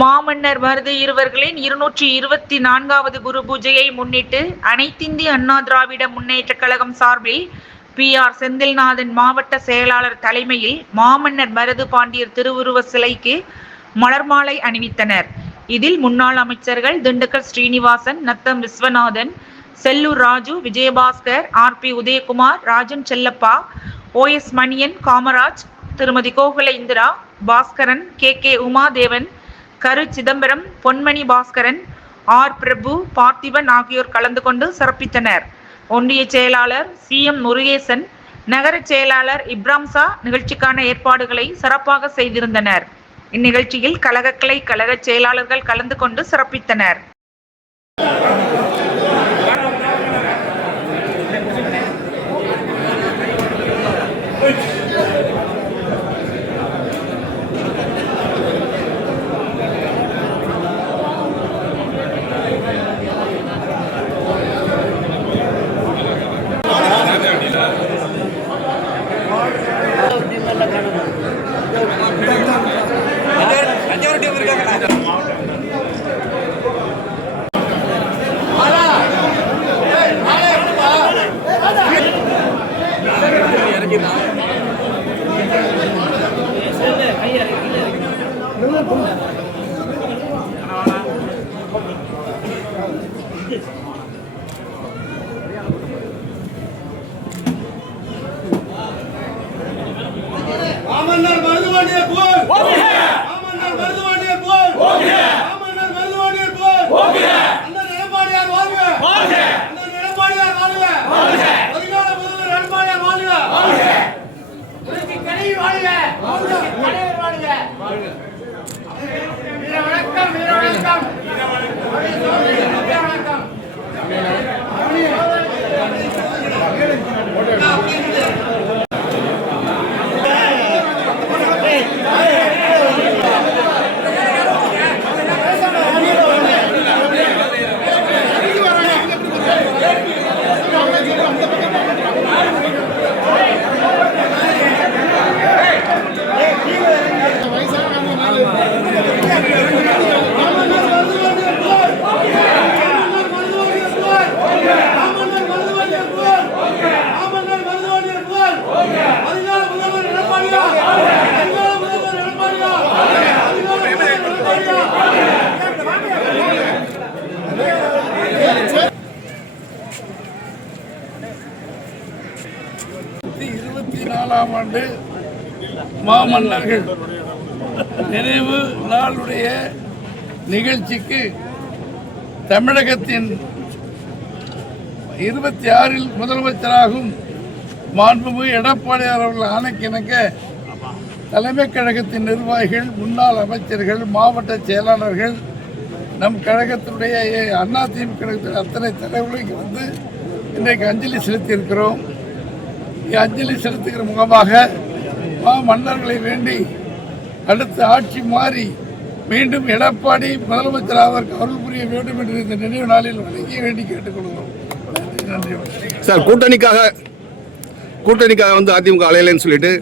மாமன்னர் மருது இருவர்களின் இருநூற்றி இருபத்தி நான்காவது குரு பூஜையை முன்னிட்டு அனைத்திந்திய அண்ணா திராவிட முன்னேற்றக் கழகம் சார்பில் பி ஆர் செந்தில்நாதன் மாவட்ட செயலாளர் தலைமையில் மாமன்னர் மருது பாண்டியர் திருவுருவ சிலைக்கு மலர் மாலை அணிவித்தனர். இதில் முன்னாள் அமைச்சர்கள் Dindigul Srinivasan Natham Viswanathan Sellur Raju Vijayabaskar R B Udhayakumar Rajan Chellappa O S Manian Kamaraj திருமதி Gokula Indira Baskaran K K Umadevan Karu Chidambaram Ponmani Baskaran R. Prabhu Parthiban ஆகியோர் கலந்து கொண்டு சிறப்பித்தனர். ஒன்றிய செயலாளர் சி. எம். முருகேசன் நகர செயலாளர் இப்ராம்சா நிகழ்ச்சிக்கான ஏற்பாடுகளை சிறப்பாக செய்திருந்தனர். இந்நிகழ்ச்சியில் கழகக்கலை கழக செயலாளர்கள் கலந்து கொண்டு சிறப்பித்தனர். மாமன்னர் மருதுவாண்டிய புகழ். மாமன்னர் மருதுவாண்டிய புகழ். மாமன்னர் மருதுவாண்டிய புகழ். அண்ணன் எடப்பாடியார் வாழ்க. அண்ணன் எடப்பாடியார் வாழ்க. அதிகார முதல்வர் எடப்பாடியார் வாழ்க. வாழ்க வீர வணக்கம் வீர வணக்கம் வீர வணக்கம் மாமன்னர் மருதுவாண்டிய புகழ் மாமன்னர் மருதுவாண்டிய புகழ் மாமன்னர் மருதுவாண்டிய புகழ் மாமன்னர் மருதுவாண்டிய புகழ் அதிகார முதல்வர் எடப்பாடியார் அதிகார முதல்வர் எடப்பாடியார் அதிகார முதல்வர் எடப்பாடியார் இருபத்தி நாலாம் ஆண்டு மாமன்னர்கள் நினைவு நாளுடைய நிகழ்ச்சிக்கு தமிழகத்தின் இருபத்தி ஆறில் முதலமைச்சராகும் மாண்புமிகு எடப்பாடியார் அவர்கள் ஆணைக்கிணங்க தலைமை கழகத்தின் நிர்வாகிகள் முன்னாள் அமைச்சர்கள் மாவட்ட செயலாளர்கள் நம் கழகத்தினுடைய அதிமுக கழகத்தின் அத்தனை தலைவர்களுக்கு வந்து இன்றைக்கு அஞ்சலி செலுத்தியிருக்கிறோம். அஞ்சலி செலுத்துகிற முகமாக மா மன்னர்களை வேண்டி அடுத்த ஆட்சி மாறி மீண்டும் எடப்பாடி முதலமைச்சர் அவருக்கு அருள் புரிய வேண்டும் என்று இந்த நினைவு நாளில் வழங்கி வேண்டி கேட்டுக்கொள்கிறோம் நன்றி. சார் கூட்டணிக்காக கூட்டணிக்காக வந்து அதிமுக அலையலைன்னு சொல்லிட்டு